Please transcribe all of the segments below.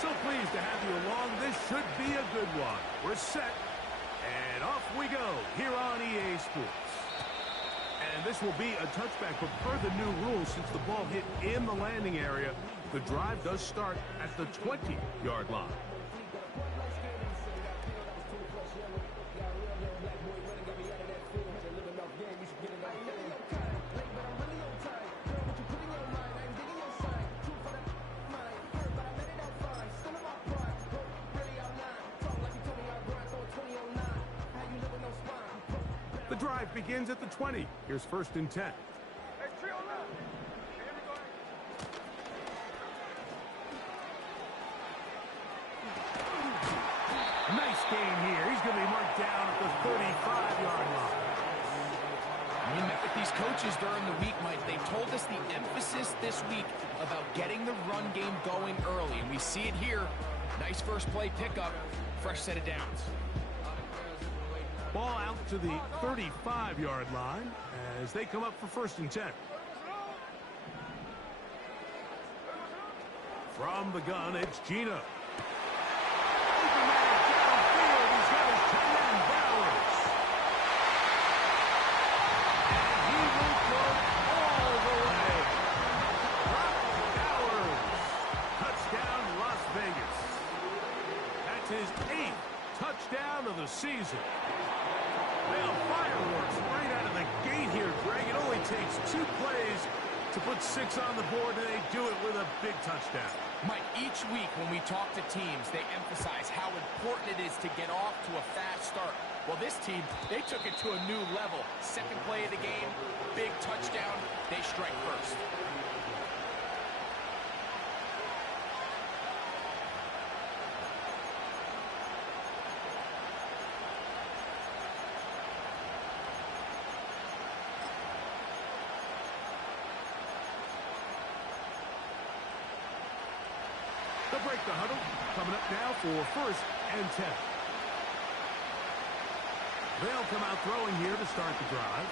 So pleased to have you along. This should be a good one. We're set, and off we go here on EA Sports. And this will be a touchback, but per the new rules, since the ball hit in the landing area, the drive does start at the 20-yard line. The drive begins at the 20. Here's 1st and 10. Nice gain here. He's going to be marked down at the 35-yard line. We met with these coaches during the week, Mike. They told us the emphasis this week about getting the run game going early, and we see it here. Nice first play pickup, fresh set of downs. Ball out to the 35-yard line as they come up for 1st and 10. From the gun, it's Gino. Open man downfield. He's got his tight end, Bowers. And he will go all the way. Brock Bowers. Touchdown, Las Vegas. That's his 8th touchdown of the season. Well, fireworks right out of the gate here, Greg. It only takes 2 plays to put 6 on the board, and they do it with a big touchdown. Mike, each week when we talk to teams, they emphasize how important it is to get off to a fast start. Well, this team, they took it to a new level. 2nd play of the game, big touchdown, they strike first. They'll break the huddle. Coming up now for 1st and 10. They'll come out throwing here to start the drive.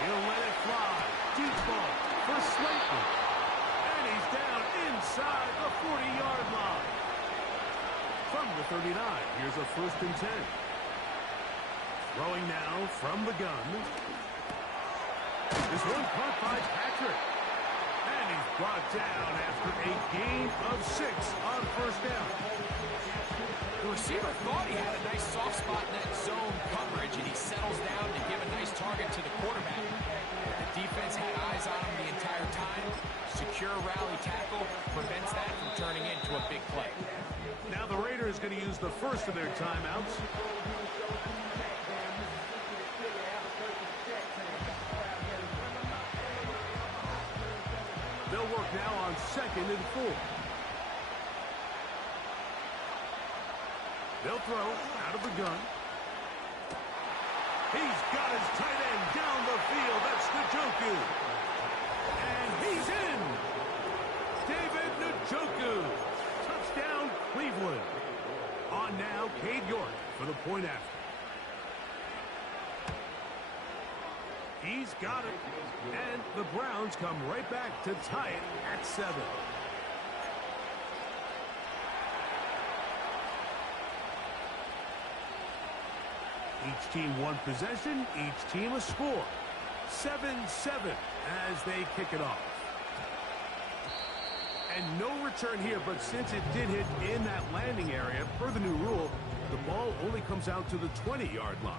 He'll let it fly. Deep ball for Slayton. And he's down inside the 40-yard line. From the 39, here's a 1st and 10. Throwing now from the gun. This one caught by Patrick. And he's brought down after a gain of 6 on 1st down. The receiver thought he had a nice soft spot in that zone coverage, and he settles down to give a nice target to the quarterback. The defense had eyes on him the entire time. Secure rally tackle prevents that from turning into a big play. Now the Raiders going to use the first of their timeouts. They'll work now on 2nd and 4. They'll throw out of the gun. He's got his tight end down the field. That's Njoku. And he's in. David Njoku. Touchdown, Cleveland. On now, Cade York for the point after. He's got it. And the Browns come right back to tie it at 7. Each team one possession, each team a score. 7-7 as they kick it off. And no return here, but since it did hit in that landing area, per the new rule, the ball only comes out to the 20-yard line.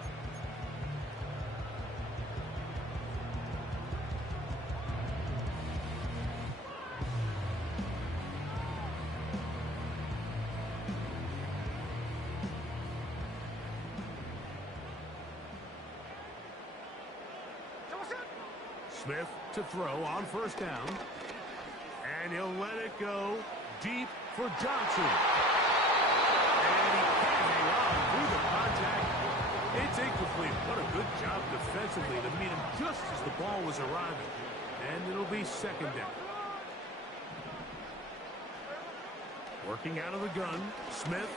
Smith to throw on 1st down. And he'll let it go deep for Johnson. And he can't hang on through the contact. It's incomplete. What a good job defensively to meet him just as the ball was arriving. And it'll be 2nd down. Working out of the gun, Smith.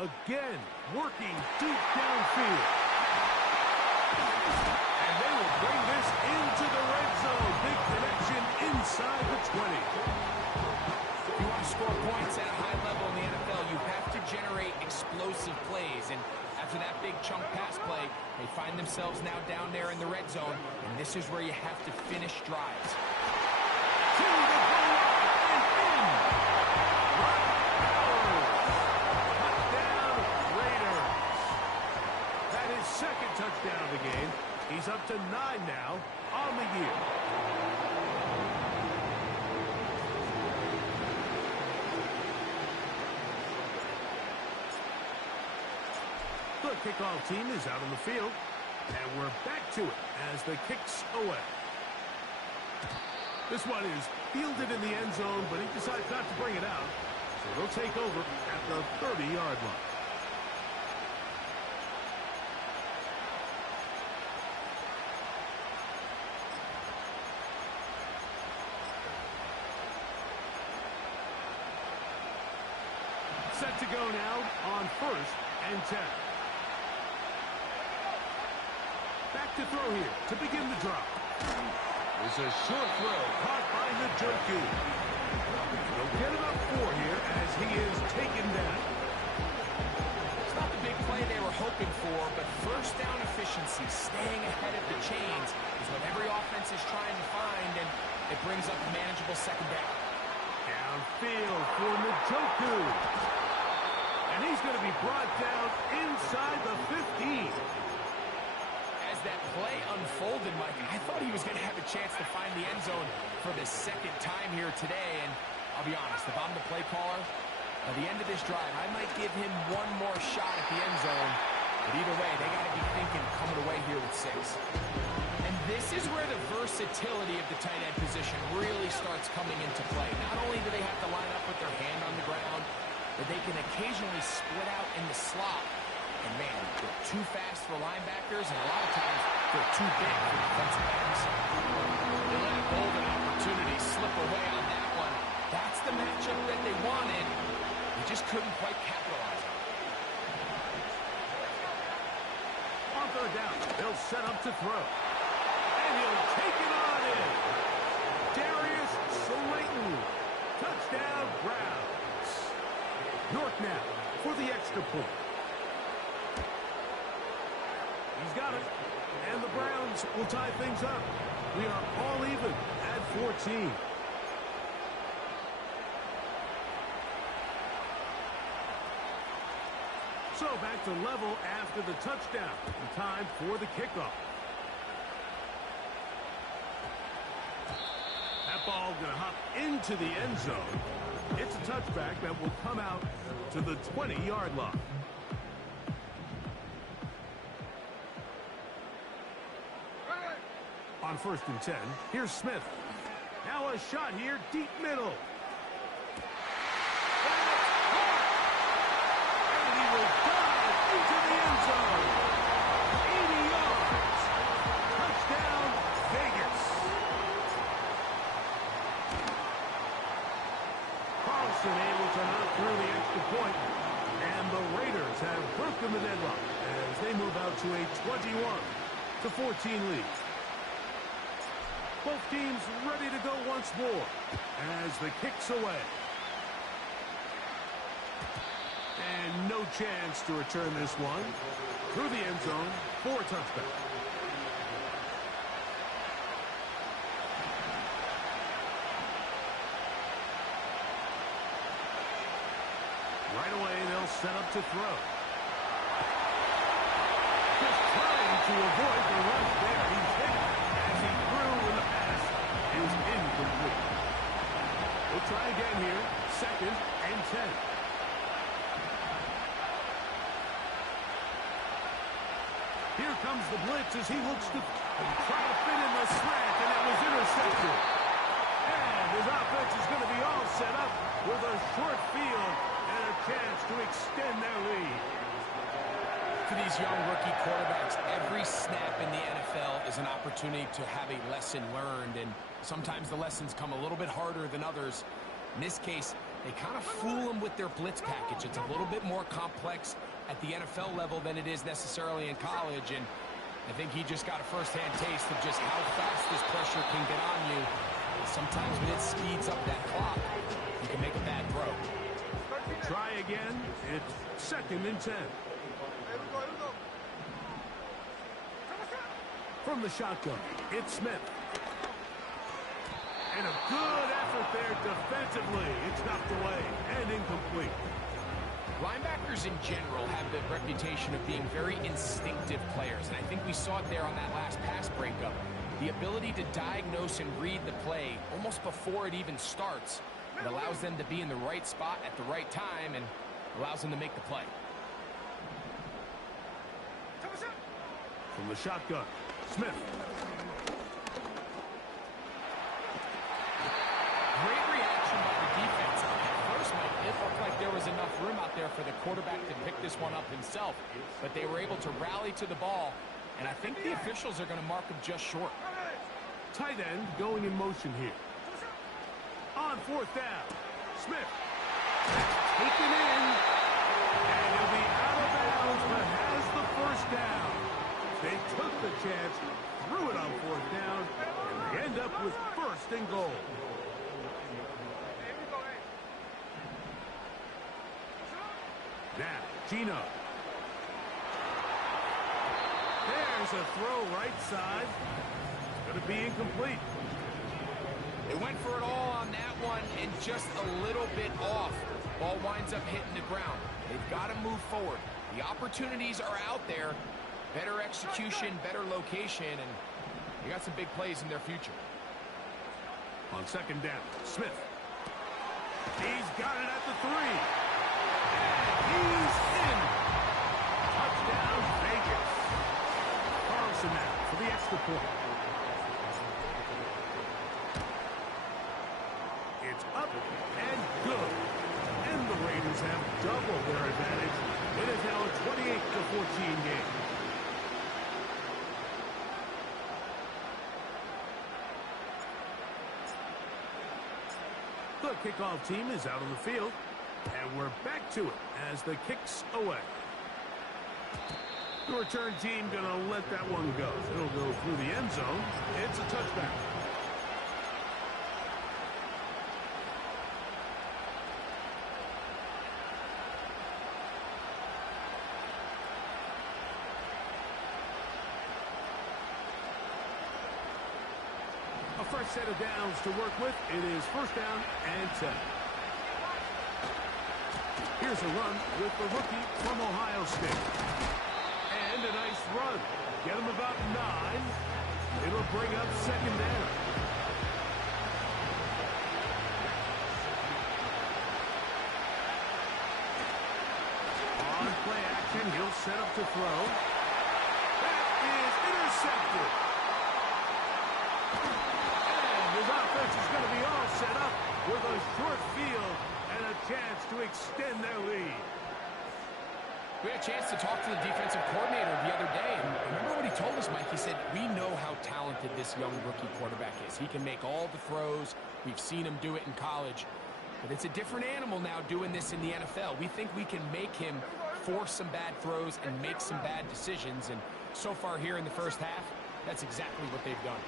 Again, working deep downfield. And they will bring this into the red zone. Big connection after that big chunk pass play, they find themselves now down there in the red zone, and this is where you have to finish drives. To the goal line and in. Touchdown, Raiders. That is second touchdown of the game. He's up to 9 now on the year. The kickoff team is out on the field, and we're back to it as the kick's away. This one is fielded in the end zone, but he decides not to bring it out, so they'll take over at the 30-yard line. Set to go now on 1st and 10. Back to throw here to begin the drop. It's a short throw caught by Njoku. They'll get it up 4 here as he is taken down. It's not the big play they were hoping for, but first down efficiency, staying ahead of the chains, is what every offense is trying to find, and it brings up a manageable second down. Downfield for Njoku. And he's going to be brought down inside the 15. As that play unfolded, Mike, I thought he was going to have a chance to find the end zone for the second time here today. And I'll be honest, if I'm the play caller, at the end of this drive, I might give him one more shot at the end zone. But either way, they got to be thinking coming away here with 6. And this is where the versatility of the tight end position really starts coming into play. Not only do they have to line up with their hand on the ground, but they can occasionally split out in the slot. And man, they're too fast for linebackers, and a lot of times they're too big for defensive backs. They let a golden opportunity slip away on that one. That's the matchup that they wanted. They just couldn't quite capitalize on it. On 3rd down, they'll set up to throw. And he'll take it on in. Darius Slayton. Touchdown, Browns. York now for the extra point. He's got it. And the Browns will tie things up. We are all even at 14. So back to level after the touchdown. And time for the kickoff. That ball going to hop into the end zone. It's a touchback that will come out to the 20-yard line. On 1st and 10, here's Smith. Now a shot here, deep middle. And he will dive into the end zone. 80 yards. Touchdown, Vegas. Carlson able to knock through the extra point, and the Raiders have broken the deadlock as they move out to a 21-14 lead. Both teams ready to go once more as the kick's away. And no chance to return this one through the end zone for a touchback. Right away, they'll set up to throw. Just trying to avoid the rush there. He's hit as he threw when the pass is incomplete. We'll try again here. 2nd and 10. Here comes the blitz as he looks to try to fit in the slant, and it was intercepted. And his offense is going to be all set up with a short field and a chance to extend their lead. For these young rookie quarterbacks, every snap in the NFL is an opportunity to have a lesson learned, and sometimes the lessons come a little bit harder than others. In this case, they kind of fool them with their blitz package. It's a little bit more complex at the NFL level than it is necessarily in college, and I think he just got a first-hand taste of just how fast this pressure can get on you. And sometimes when it speeds up that clock, you can make a bad throw. Try again. It's 2nd and 10. Here we go. From the shotgun, it's Smith. And a good effort there defensively. It's knocked away and incomplete. Linebackers in general have the reputation of being very instinctive players, and I think we saw it there on that last pass breakup. The ability to diagnose and read the play almost before it even starts. It allows them to be in the right spot at the right time and allows them to make the play. From the shotgun, Smith. Great reaction by the defense. At first, Mike, it looked like there was enough room out there for the quarterback to pick this one up himself, but they were able to rally to the ball, and I think the officials are going to mark him just short. Tight end going in motion here. On fourth down, Smith. Taken in, and he'll be out of bounds, but has the first down. They took the chance, threw it on fourth down, and they end up with first and goal. Now, Gino. There's a throw right side. It's going to be incomplete. They went for it all on that one and just a little bit off. Ball winds up hitting the ground. They've got to move forward. The opportunities are out there. Better execution, better location, and they got some big plays in their future. On second down, Smith. He's got it at the 3. And he's in. Touchdown, Vegas. Carlson now for the extra point. It's up and good. And the Raiders have doubled their advantage. It is now a 28-14 game. The kickoff team is out on the field, and we're back to it as the kick's away. The return team going to let that one go. It'll go through the end zone. It's a touchback. A fresh set of downs to work with. It is first down and 10. Here's a run with the rookie from Ohio State. And a nice run. Get him about 9. It'll bring up second down. On play action, he'll set up to throw. That is intercepted. His offense is going to be all set up with a short field and a chance to extend their lead. We had a chance to talk to the defensive coordinator the other day, and remember what he told us, Mike? He said, we know how talented this young rookie quarterback is. He can make all the throws. We've seen him do it in college. But it's a different animal now doing this in the NFL. We think we can make him force some bad throws and make some bad decisions, and so far here in the first half, that's exactly what they've done.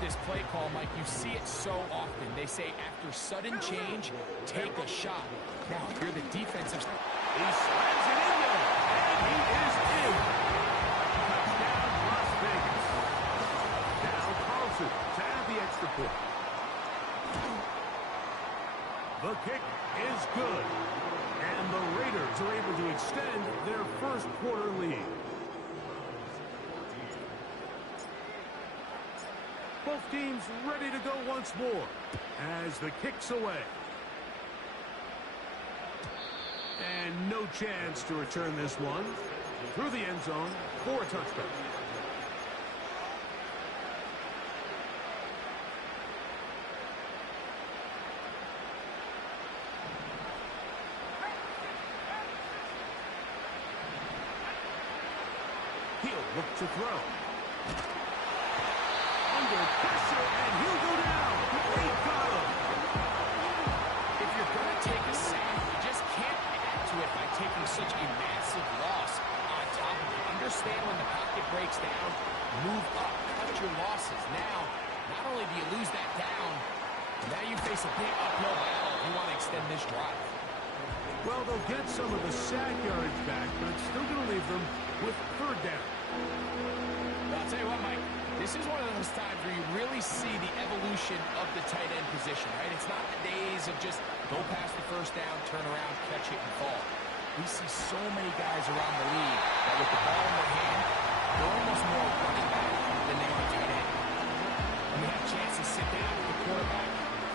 This play call, Mike, you see it so often. They say after sudden change, take a shot. Now, you're the defensive. He slams it in there, and he is in. Touchdown, Las Vegas. Now Carlson to add the extra point. The kick is good, and the Raiders are able to extend their first quarter lead. Both teams ready to go once more as the kick's away. And no chance to return this one. Through the end zone for a touchback. He'll look to throw. Under pressure, and he'll go down. They got him. If you're going to take a sack, you just can't add to it by taking such a massive loss on top of it. Understand when the pocket breaks down, move up, cut your losses. Now, not only do you lose that down, face a big uphill battle if you want to extend this drive. Well, they'll get some of the sack yards back, but it's still going to leave them with third down. Well, I'll tell you what, Mike, this is one of those times where you really see the evolution of the tight end position, right? It's not the days of just go past the first down, turn around, catch it, and fall. We see so many guys around the league that with the ball in their hand, they're almost more running back than they are tight end. And we had a chance to sit down with the quarterback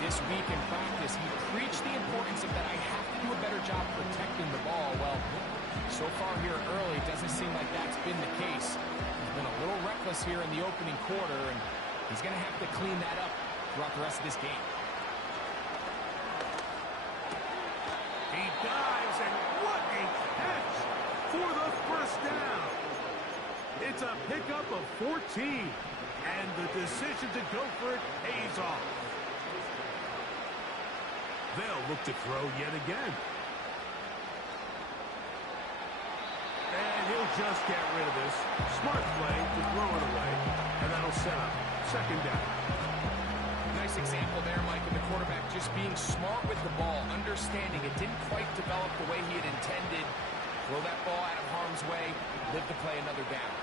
this week in practice. He preached the importance of that I have to do a better job protecting the ball. Well, so far here early, it doesn't seem like that's been the case. He's been a little reckless here in the opening quarter, and he's going to have to clean that up throughout the rest of this game. He dives, and what a catch for the first down. It's a pickup of 14, and the decision to go for it pays off. They'll look to throw yet again. And he'll just get rid of this. Smart play to throw it away, and that'll set up second down. Nice example there, Mike, of the quarterback just being smart with the ball, understanding it didn't quite develop the way he had intended. Throw that ball out of harm's way, live to play another down.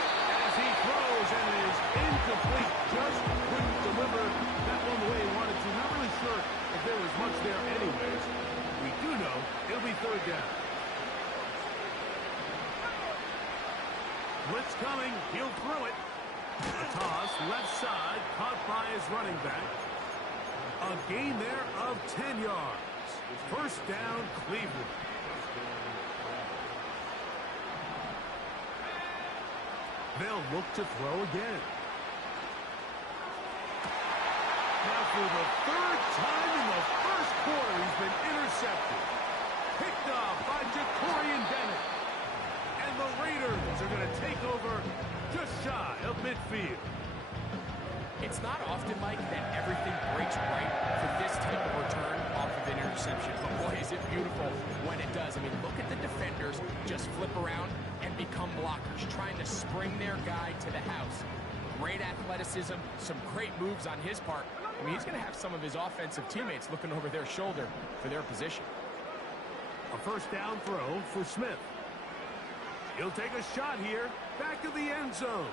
As he throws, and it is incomplete. Just couldn't deliver that one the way he wanted to. Not really sure if there was much there anyways. We do know it'll be third down. Blitz coming. He'll throw it. A toss, left side, caught by his running back. A gain there of 10 yards. First down, Cleveland. They'll look to throw again. Now for the third time in the first quarter, he's been intercepted. Picked off by Jacorian Bennett. And the Raiders are going to take over just shy of midfield. It's not often, Mike, that everything breaks right for this type of return off of an interception. But boy, is it beautiful when it does. I mean, look at the defenders just flip around and become blockers, trying to spring their guy to the house. Great athleticism, some great moves on his part. I mean, he's going to have some of his offensive teammates looking over their shoulder for their position. A first down throw for Smith. He'll take a shot here, back of the end zone.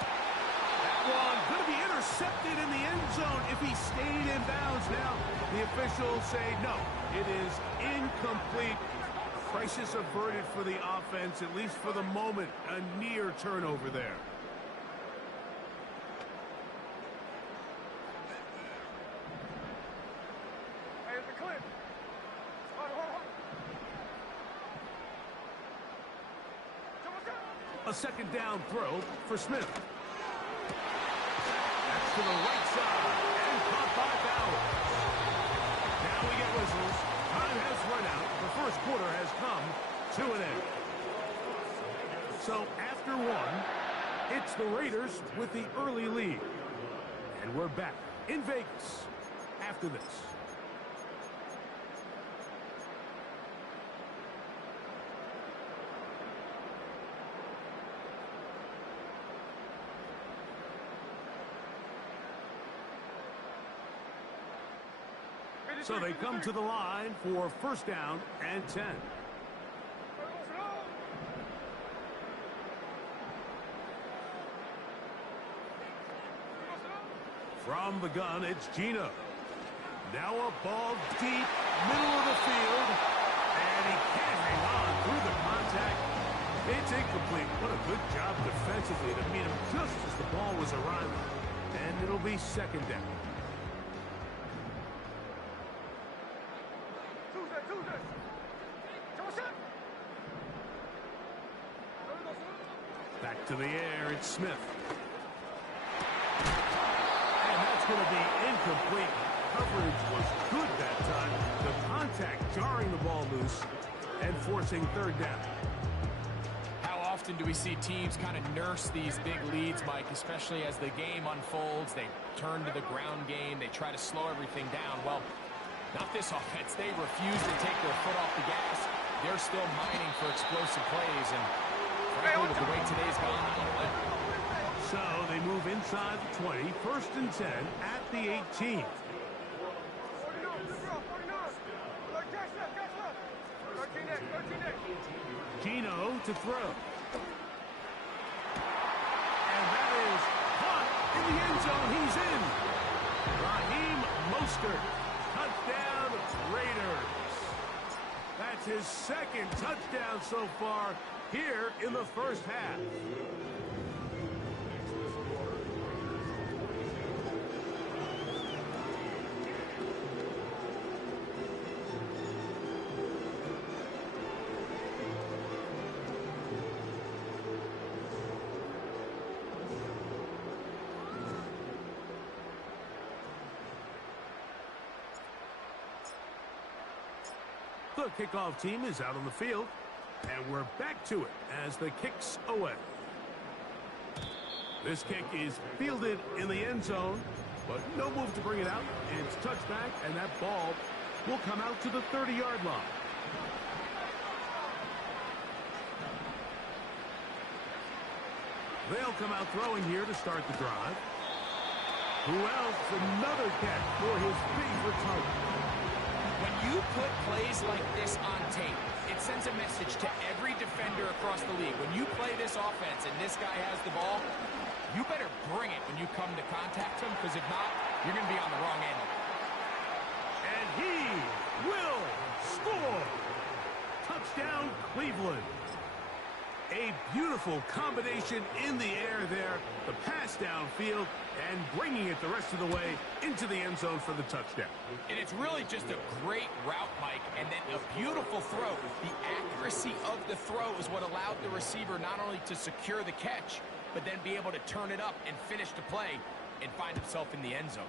That one going to be intercepted in the end zone if he stayed in bounds. Now, the officials say no, it is incomplete. Crisis averted for the offense, at least for the moment. A near turnover there. A second down throw for Smith. That's to the right side and caught by Bowers. Now we get whistles. Time has run out. The first quarter has come to an end. So after one, it's the Raiders with the early lead. And we're back in Vegas after this. So they come to the line for first down and 10. From the gun, it's Gino. Now a ball deep, middle of the field. And he can't hang on through the contact. It's incomplete. What a good job defensively to meet him just as the ball was arriving. And it'll be second down. Back to the air, it's Smith. And that's going to be incomplete. Coverage was good that time. The contact jarring the ball loose and forcing third down. How often do we see teams kind of nurse these big leads, Mike, especially as the game unfolds? They turn to the ground game. They try to slow everything down. Well, not this offense. They refuse to take their foot off the gas. They're still mining for explosive plays, and frankly, with the way today's gone, so they move move inside the 20. First and 10 at the 18. Gino to throw. And that is caught in the end zone. He's in. Raheem Mostert. Touchdown, Raiders. That's his second touchdown so far here in the first half. The kickoff team is out on the field, and we're back to it as the kick's away. This kick is fielded in the end zone, but no move to bring it out. It's touchback, and that ball will come out to the 30-yard line. They'll come out throwing here to start the drive. Who else? Another catch for his favorite target. When you put plays like this on tape, it sends a message to every defender across the league. When you play this offense and this guy has the ball, you better bring it when you come to contact him, because if not, you're going to be on the wrong end. And he will score. Touchdown, Cleveland. A beautiful combination in the air there. The pass downfield and bringing it the rest of the way into the end zone for the touchdown. And it's really just a great route, Mike, and then a beautiful throw. The accuracy of the throw is what allowed the receiver not only to secure the catch, but then be able to turn it up and finish the play and find himself in the end zone.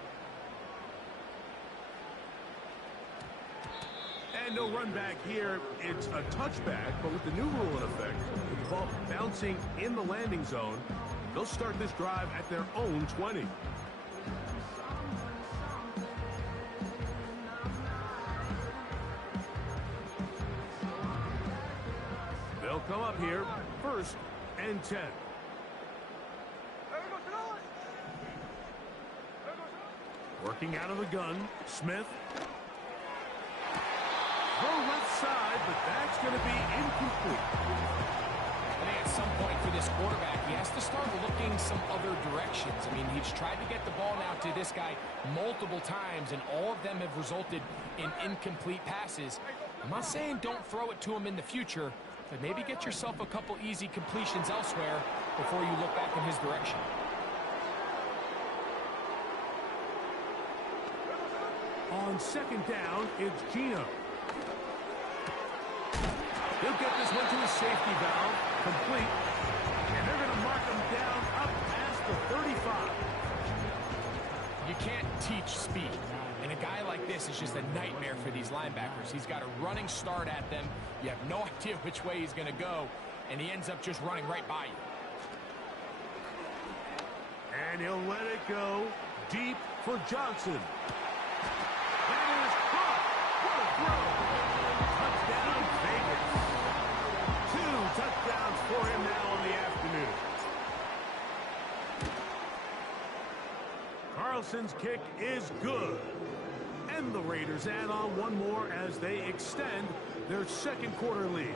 And no run back here. It's a touchback, but with the new rule in effect, with the ball bouncing in the landing zone, they'll start this drive at their own 20. They'll come up here, first and 10. Working out of the gun, Smith. Throw left side, but that's going to be incomplete. I think at some point for this quarterback, he has to start looking some other directions. I mean, he's tried to get the ball now to this guy multiple times, and all of them have resulted in incomplete passes. I'm not saying don't throw it to him in the future, but maybe get yourself a couple easy completions elsewhere before you look back in his direction. On second down, it's Gino. He'll get this one to his safety valve, complete, and they're going to mark him down up past the 35. You can't teach speed, and a guy like this is just a nightmare for these linebackers. He's got a running start at them. You have no idea which way he's going to go, and he ends up just running right by you. And he'll let it go deep for Johnson. That is caught. What a throw. Touchdown, Vegas. 2 touchdowns for him now on the afternoon. Carlson's kick is good. And the Raiders add on one more as they extend their second quarter lead.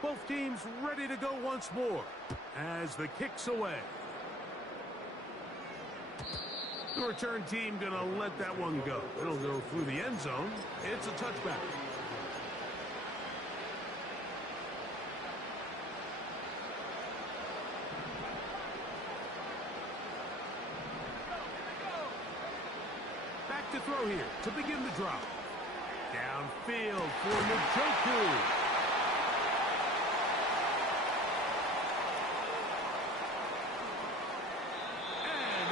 Both teams ready to go once more as the kick's away. The return team going to let that one go. It'll go through the end zone. It's a touchback. Back to throw here to begin the drop. Downfield for Njoku.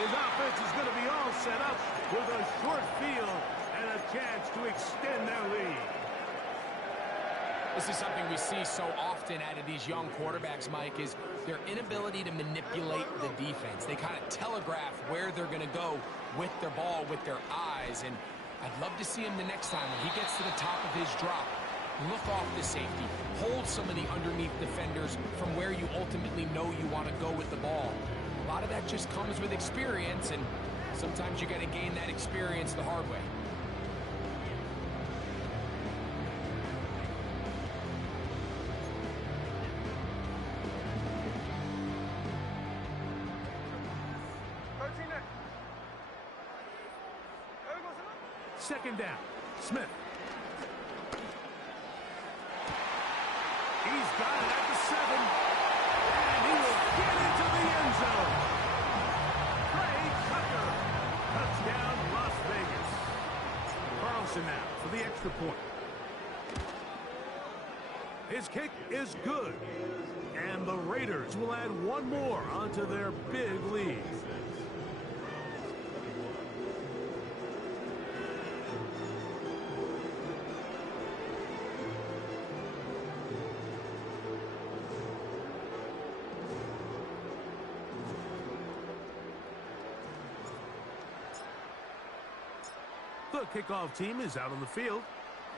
His offense is going to be all set up with a short field and a chance to extend their lead. This is something we see so often out of these young quarterbacks, Mike, is their inability to manipulate the defense. They kind of telegraph where they're going to go with their ball, with their eyes, and I'd love to see him the next time when he gets to the top of his drop. look off the safety, hold some of the underneath defenders from where you ultimately know you want to go with the ball. A lot of that just comes with experience, and sometimes you got to gain that experience the hard way. Second down, Smith. He's got it at the 7, and he will get into the end zone. Trey Tucker, touchdown Las Vegas. Carlson now for the extra point. His kick is good, and the Raiders will add one more onto their big lead. The kickoff team is out on the field,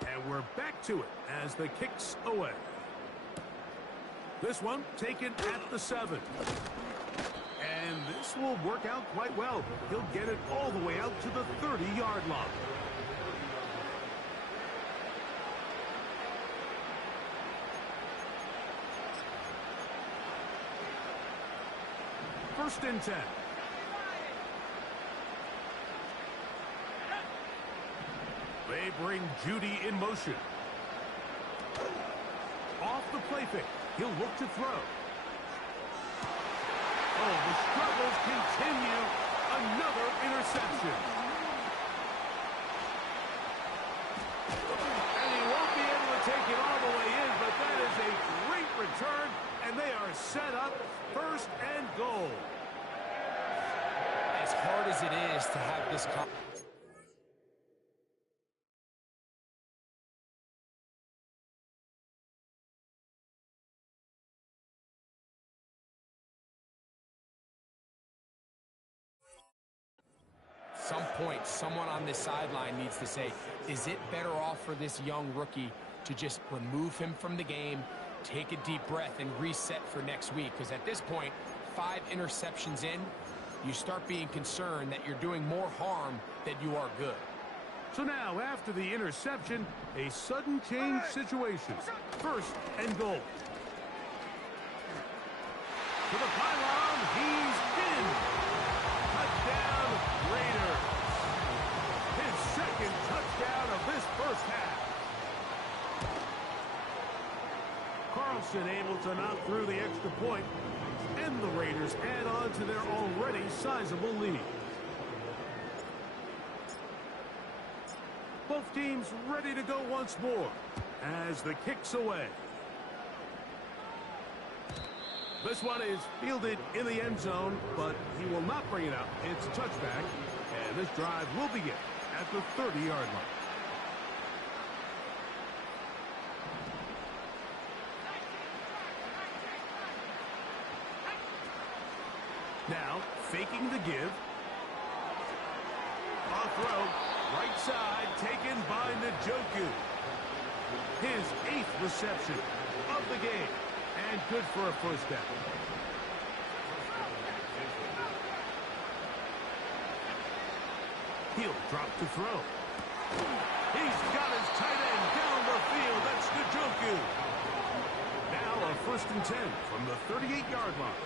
and we're back to it as the kick's away. This one taken at the 7. And this will work out quite well. He'll get it all the way out to the 30-yard line. First and 10. They bring Judy in motion. Off the play fake. He'll look to throw. Oh, the struggles continue. Another interception. And he won't be able to take it all the way in, but that is a great return, and they are set up first and goal. As hard as it is to have this some point, someone on this sideline needs to say, is it better off for this young rookie to just remove him from the game, take a deep breath, and reset for next week? Because at this point, 5 interceptions in, you start being concerned that you're doing more harm than you are good. So now, after the interception, a sudden change situation. First and goal. To the pylon, he's in. Touchdown, Raiders. His second touchdown of this first half. Carlson able to knock through the extra point, and the Raiders add on to their already sizable lead. Both teams ready to go once more as the kick's away. This one is fielded in the end zone, but he will not bring it out. It's a touchback, and this drive will begin at the 30-yard line. Now, faking the give. On throw, right side, taken by Njoku. His 8th reception of the game, and good for a first down. He'll drop to throw. He's got his tight end down the field. That's Njoku. Now a first and 10 from the 38-yard line.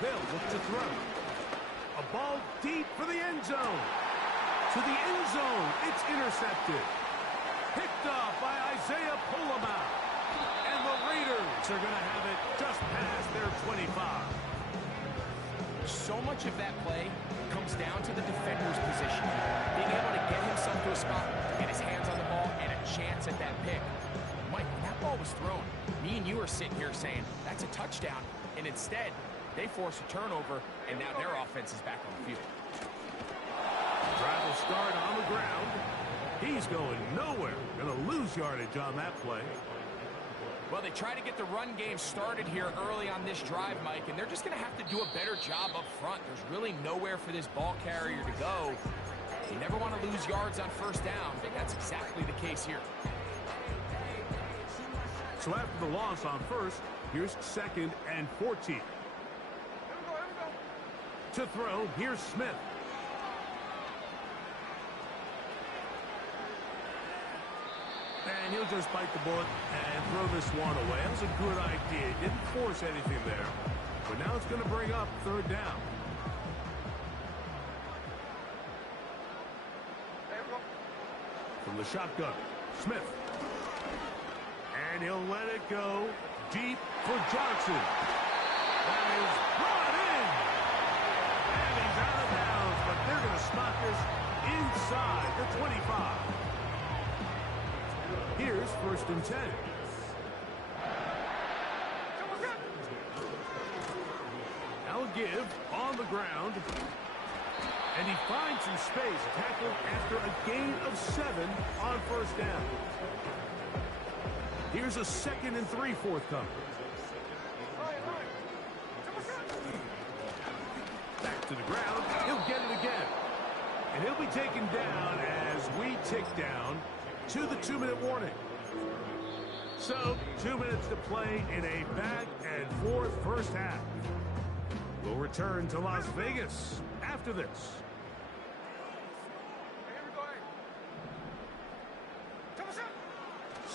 They'll look to throw. A ball deep for the end zone. To the end zone, it's intercepted. Picked off by Isaiah Pola-Mao. And the Raiders are going to have it just past their 25. So much of that play comes down to the defender's position. Being able to get himself to a spot, get his hands on the ball, and a chance at that pick. Mike, when that ball was thrown, me and you are sitting here saying, that's a touchdown. And instead, they force a turnover, and now their offense is back on the field. Drive will start on the ground. He's going nowhere. Going to lose yardage on that play. Well, they try to get the run game started here early on this drive, Mike, and they're just going to have to do a better job up front. There's really nowhere for this ball carrier to go. You never want to lose yards on first down. I think that's exactly the case here. So after the loss on first, here's 2nd and 14. To throw, here's Smith. And he'll just bite the bullet and throw this one away. That was a good idea. Didn't force anything there. But now it's going to bring up 3rd down. From the shotgun, Smith. And he'll let it go deep for Johnson. That is brought in. And he's out of bounds, but they're going to spot this inside the 25. Here's 1st and 10. Now give on the ground. And he finds some space, tackled after a gain of 7 on 1st down. Here's a 2nd and 3 forthcoming. Back to the ground. He'll get it again. And he'll be taken down as we tick down to the 2-minute warning. So, 2 minutes to play in a back-and-forth first half. We'll return to Las Vegas after this.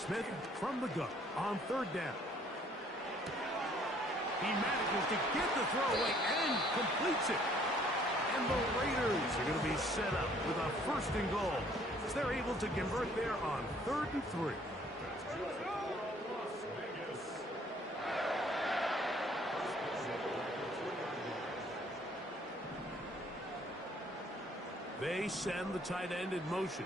Smith from the gun on 3rd down. He manages to get the throw away and completes it. And the Raiders are going to be set up with a 1st and goal. They're able to convert there on 3rd and 3. They send the tight end in motion.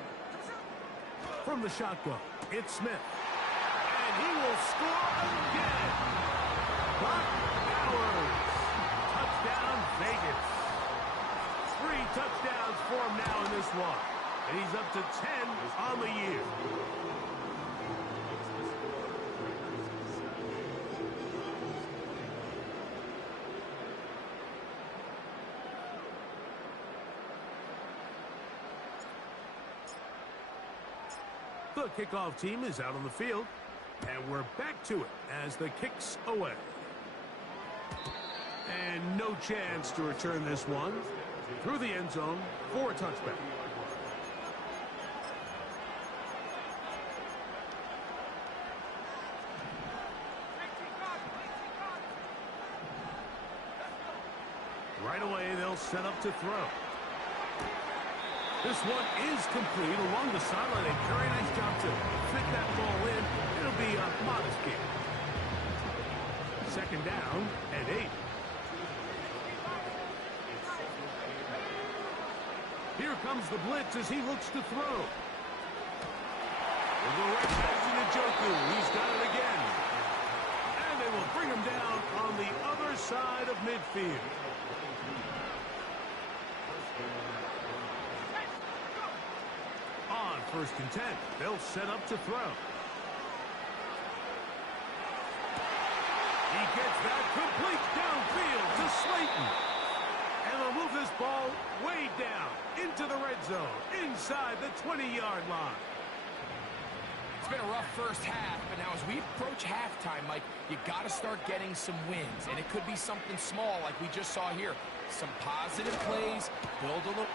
From the shotgun, it's Smith. And he will score again. Brock Bowers. Touchdown, Vegas. 3 touchdowns for him now in this one. And he's up to 10 on the year. The kickoff team is out on the field, and we're back to it as the kick's away. And no chance to return this one through the end zone for a touchback. Right away, they'll set up to throw. This one is complete along the sideline. A very nice job to fit that ball in. It'll be a modest gain. 2nd down and 8. Here comes the blitz as he looks to throw. We'll go right back to Njoku. He's got it again. And they will bring him down on the other side of midfield. On 1st and 10, they'll set up to throw. He gets that complete downfield to Slayton. And they'll move this ball way down into the red zone, inside the 20-yard line. It's been a rough first half, but now as we approach halftime, Mike, you got to start getting some wins. And it could be something small like we just saw here. Some positive plays, build a little...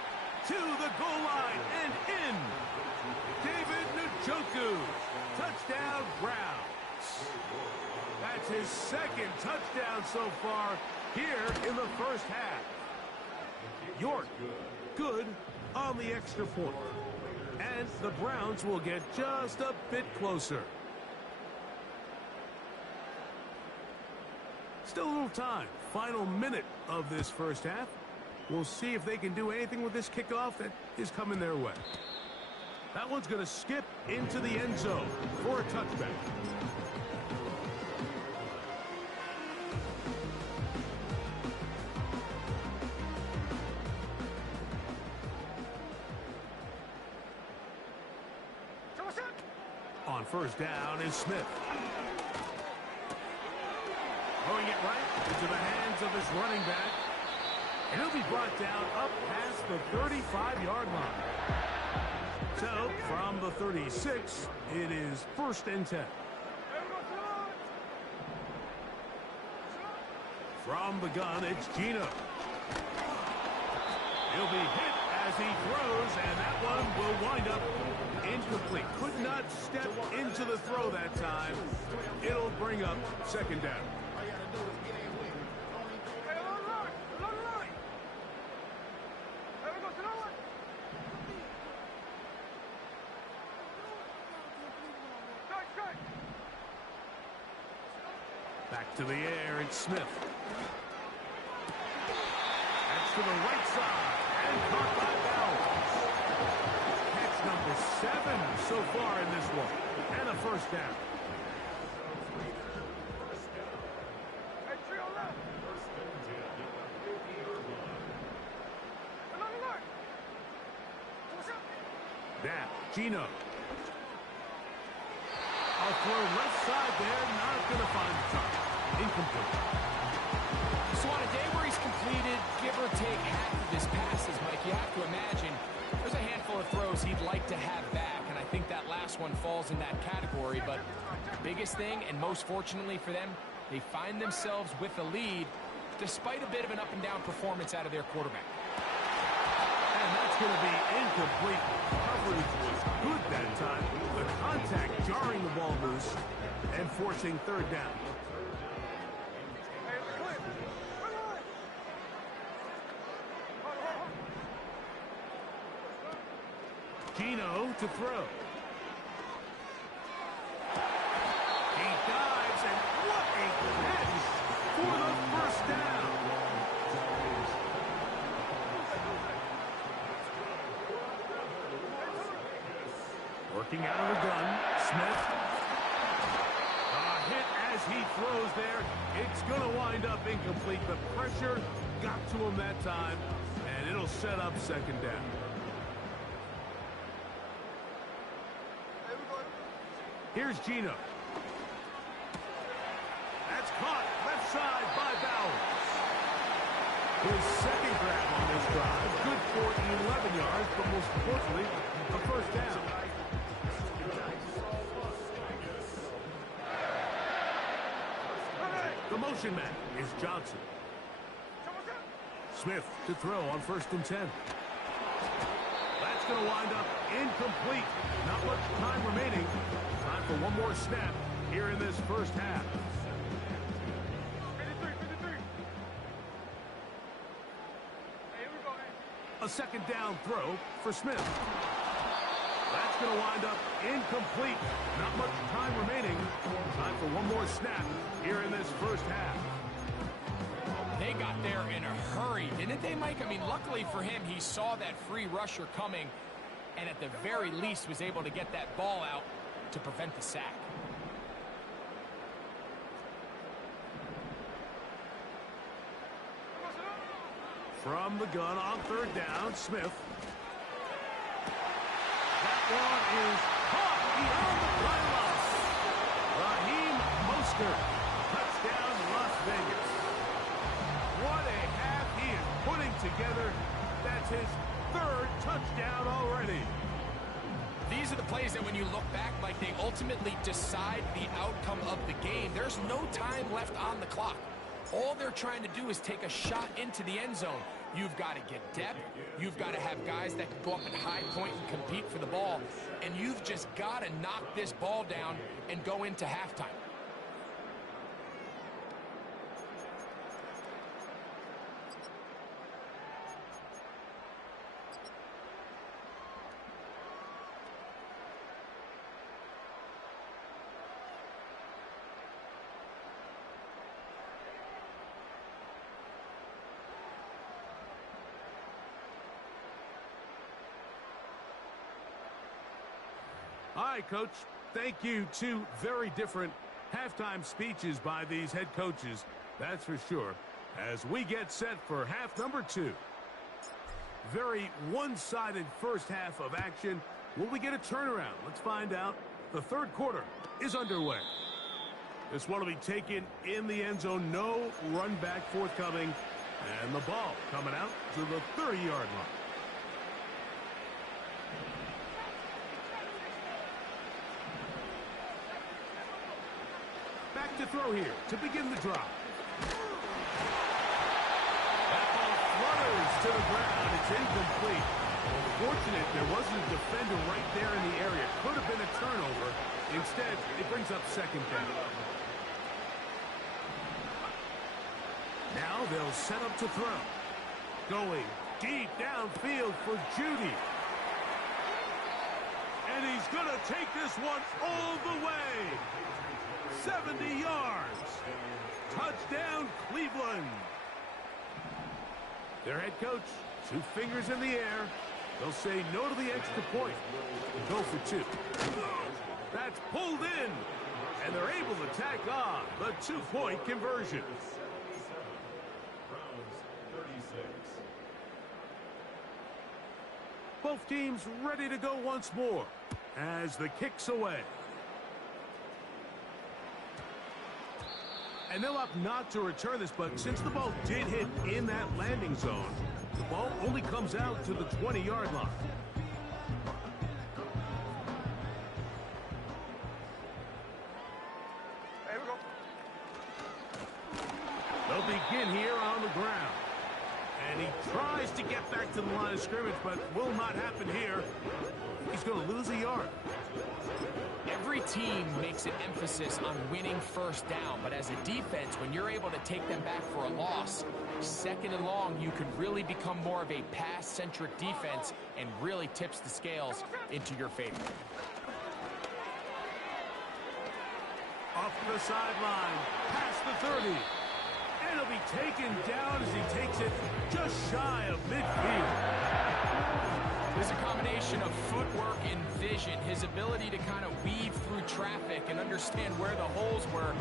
To the goal line and in. David Njoku. Touchdown, Browns. That's his 2nd touchdown so far here in the first half. York, good on the extra point. And the Browns will get just a bit closer. Still a little time. Final minute of this first half. We'll see if they can do anything with this kickoff that is coming their way. That one's going to skip into the end zone for a touchback. On 1st down is Smith. Throwing it right into the hands of his running back. And he'll be brought down up past the 35-yard line. So, from the 36, it is 1st and 10. From the gun, it's Geno. He'll be hit as he throws, and that one will wind up incomplete. Could not step into the throw that time. It'll bring up 2nd down. Back to the air, it's Smith. That's to the right side, and caught by Bowers. Catch number 7 so far in this one, and a 1st down. Now, Geno. I'll throw left side there, not going to find the target. Incomplete. So on a day where he's completed, give or take half of his passes, Mike, you have to imagine there's a handful of throws he'd like to have back, and I think that last one falls in that category. But biggest thing, and most fortunately for them, they find themselves with a lead despite a bit of an up-and-down performance out of their quarterback. And that's going to be incomplete. Coverage was good that time. The contact jarring the ball loose and forcing 3rd down. Geno to throw. He dives, and what a catch for the 1st down. Working out of the gun, Smith. A hit as he throws there. It's going to wind up incomplete. The pressure got to him that time, and it'll set up 2nd down. Here's Geno. That's caught left side by Bowers. His 2nd grab on this drive. Good for 11 yards, but most importantly, a 1st down. The motion man is Johnson. Smith to throw on 1st and 10. That's going to wind up incomplete. Not much time remaining. Time for one more snap here in this 1st half. A 2nd down throw for Smith. That's going to wind up incomplete. Not much time remaining. Time for one more snap here in this 1st half. They got there in a hurry, didn't they, Mike? I mean, luckily for him, he saw that free rusher coming and at the very least was able to get that ball out to prevent the sack. From the gun on 3rd down, Smith. That one is caught beyond the pylon. Raheem Mostert, touchdown Las Vegas. What a half he is putting together. That's his 3rd touchdown already. These are the plays that when you look back, like they ultimately decide the outcome of the game. There's no time left on the clock. All they're trying to do is take a shot into the end zone. You've got to get depth. You've got to have guys that can go up at high point and compete for the ball. And you've just got to knock this ball down and go into halftime. All right, Coach. Thank you. 2 very different halftime speeches by these head coaches. That's for sure. As we get set for half number 2. Very one-sided 1st half of action. Will we get a turnaround? Let's find out. The 3rd quarter is underway. This one will be taken in the end zone. No run back forthcoming And the ball coming out to the 30-yard line. Back to throw here to begin the drive. That ball flutters to the ground. It's incomplete. Fortunate there wasn't a defender right there in the area. Could have been a turnover. Instead, it brings up second down. Now they'll set up to throw. Going deep downfield for Judy. And he's going to take this one all the way. 70 yards. Touchdown, Cleveland. Their head coach, 2 fingers in the air. They'll say no to the extra point and go for 2. That's pulled in, and they're able to tack on the 2-point conversion. Both teams ready to go once more as the kick's away. And they'll opt not to return this, but since the ball did hit in that landing zone, the ball only comes out to the 20-yard line. There we go. They'll begin here on the ground. And he tries to get back to the line of scrimmage, but will not happen here. He's going to lose a yard. Every team makes an emphasis on winning first down, but as a defense, when you're able to take them back for a loss, second and long, you can really become more of a pass-centric defense and really tips the scales into your favor. Off the sideline, past the 30. And he'll be taken down as he takes it just shy of midfield. There's a combination of footwork and vision, his ability to kind of weave through traffic and understand where the holes were.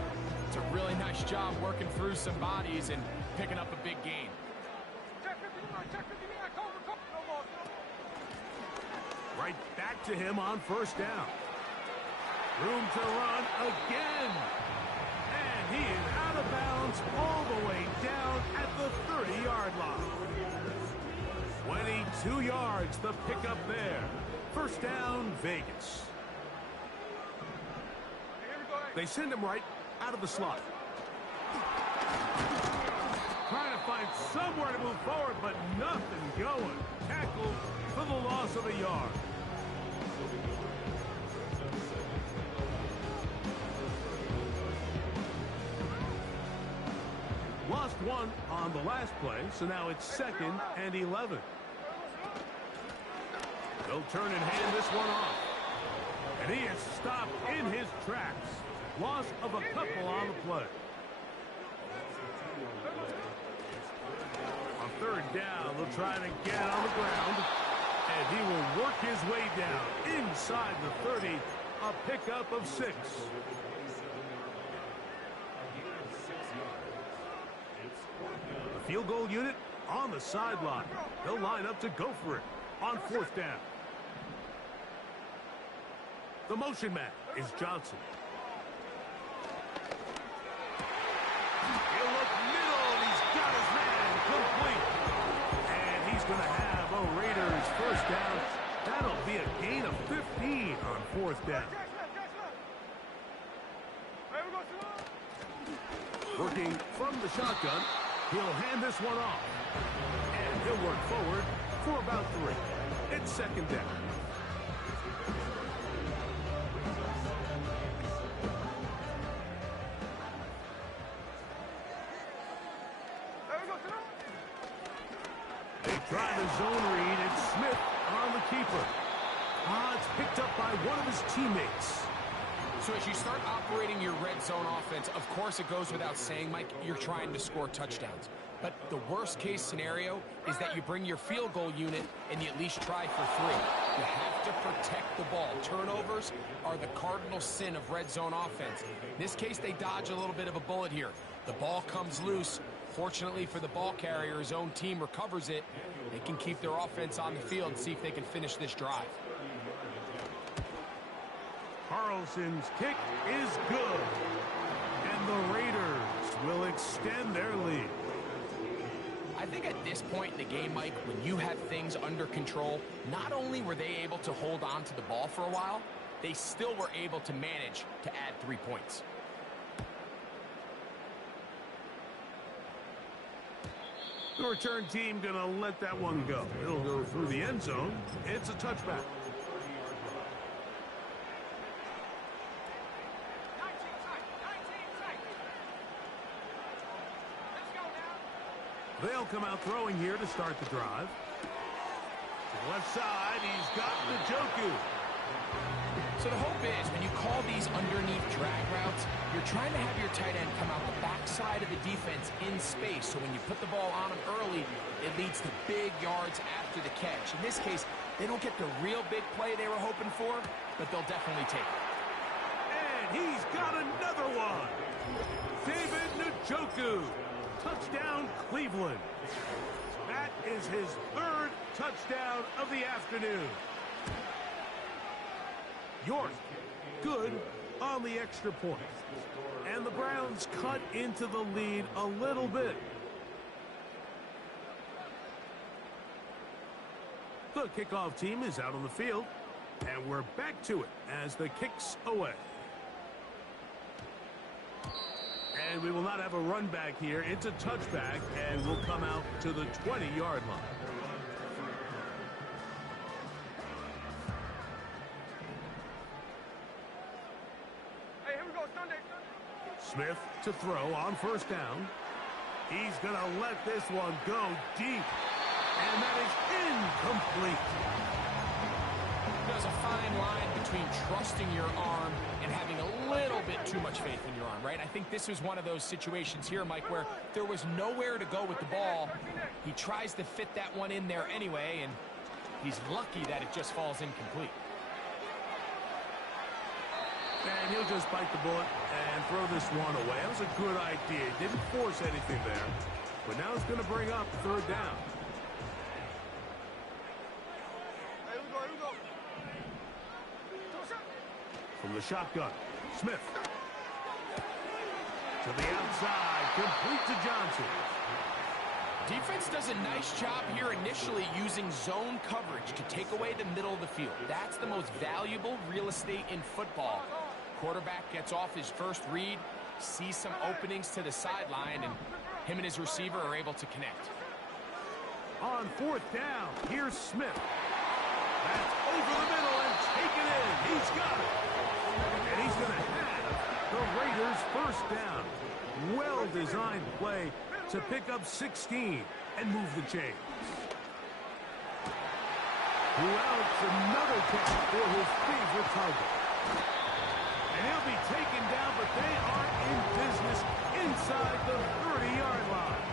It's a really nice job working through some bodies and picking up a big gain. Right back to him on first down. Room to run again. And he is out of bounds all the way down at the 30-yard line. 22 yards, the pickup there. First down, Vegas. They send him right out of the slot. Trying to find somewhere to move forward, but nothing going. Tackled for the loss of a yard. Lost one on the last play, so now it's 2nd and 11. They'll turn and hand this one off. And he is stopped in his tracks. Loss of a couple on the play. On third down, they'll try to get it on the ground. And he will work his way down inside the 30. A pickup of 6. The field goal unit on the sideline. They'll line up to go for it on 4th down. The motion man is Johnson. He'll look middle, and he's got his man complete. And he's going to have a Raiders first down. That'll be a gain of 15 on 4th down. Working from the shotgun, he'll hand this one off. And he'll work forward for about 3. It's 2nd down. They try the zone read. It's Smith on the keeper. It's picked up by one of his teammates. So as you start operating your red zone offense, of course it goes without saying, Mike, you're trying to score touchdowns. But the worst case scenario is that you bring your field goal unit and you at least try for 3. You have to protect the ball. Turnovers are the cardinal sin of red zone offense. In this case, they dodge a little bit of a bullet here. The ball comes loose. Fortunately for the ball carrier, his own team recovers it. They can keep their offense on the field and see if they can finish this drive. Carlson's kick is good. And the Raiders will extend their lead. I think at this point in the game, Mike, when you have things under control, not only were they able to hold on to the ball for a while, they still were able to manage to add 3 points. The return team going to let that one go. It'll go through the end zone. It's a touchback. They'll come out throwing here to start the drive. To the left side, he's got Njoku. So the hope is when you call these underneath drag routes, you're trying to have your tight end come out the backside of the defense in space. So when you put the ball on him early, it leads to big yards after the catch. In this case, they don't get the real big play they were hoping for, but they'll definitely take it. And he's got another one. David Njoku. Touchdown, Cleveland. That is his 3rd touchdown of the afternoon. York, good on the extra point. And the Browns cut into the lead a little bit. The kickoff team is out on the field, and we're back to it as the kick's away. And we will not have a run back here. It's a touchback, and we'll come out to the 20-yard line. Hey, here we go, Sunday. Smith to throw on first down. He's going to let this one go deep. And that is incomplete. There's a fine line between trusting your arm and having a little bit too much faith in your arm, right? I think this was one of those situations here, Mike, where there was nowhere to go with the ball. He tries to fit that one in there anyway, and he's lucky that it just falls incomplete. And he'll just bite the bullet and throw this one away. That was a good idea. He didn't force anything there. But now it's going to bring up 3rd down. Hey, here we go. From the shotgun, Smith. To the outside, complete to Johnson. Defense does a nice job here initially using zone coverage to take away the middle of the field. That's the most valuable real estate in football. Quarterback gets off his first read, sees some openings to the sideline, and him and his receiver are able to connect. On 4th down, here's Smith. That's over the middle and taken in. He's got it. And he's going to have the Raiders' first down. Well-designed play to pick up 16 and move the chains. Who else? Another catch for his favorite target. And he'll be taken down, but they are in business inside the 30-yard line.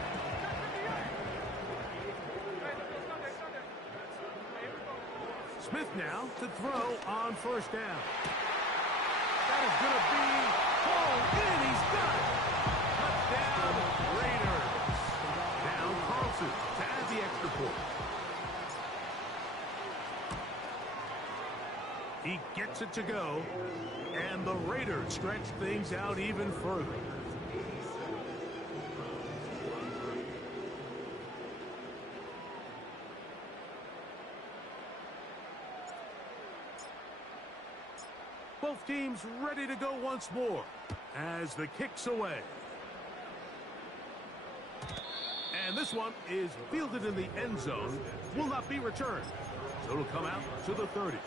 Smith now to throw on first down. That is going to be hauled in. He's got it. Touchdown, Raiders. Now Carlson to add the extra point. He gets it to go, and the Raiders stretch things out even further. Both teams ready to go once more as the kick's away. And this one is fielded in the end zone, will not be returned. So it'll come out to the 30.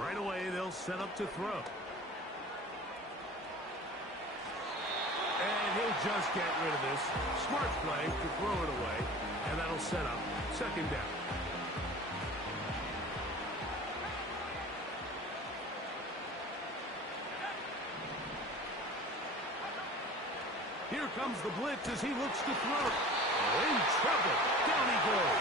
Right away, they'll set up to throw. And he'll just get rid of this. Smart play to throw it away, and that'll set up 2nd down. Here comes the blitz as he looks to throw. In trouble. Down he goes.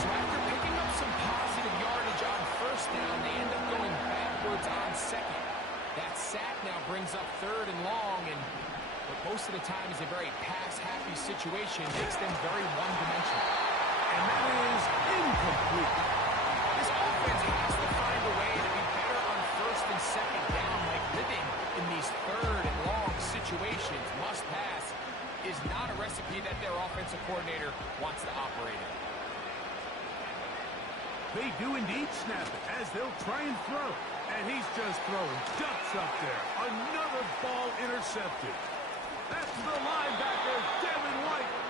So after picking up some positive yardage on first down, they end up going backwards on 2nd. That sack now brings up 3rd and long, and what most of the time is a very pass-happy situation makes them very one-dimensional. And that is incomplete. This offense has to find They do indeed snap it as they'll try and throw. And he's just throwing ducks up there. Another ball intercepted. That's the linebacker, Devin White.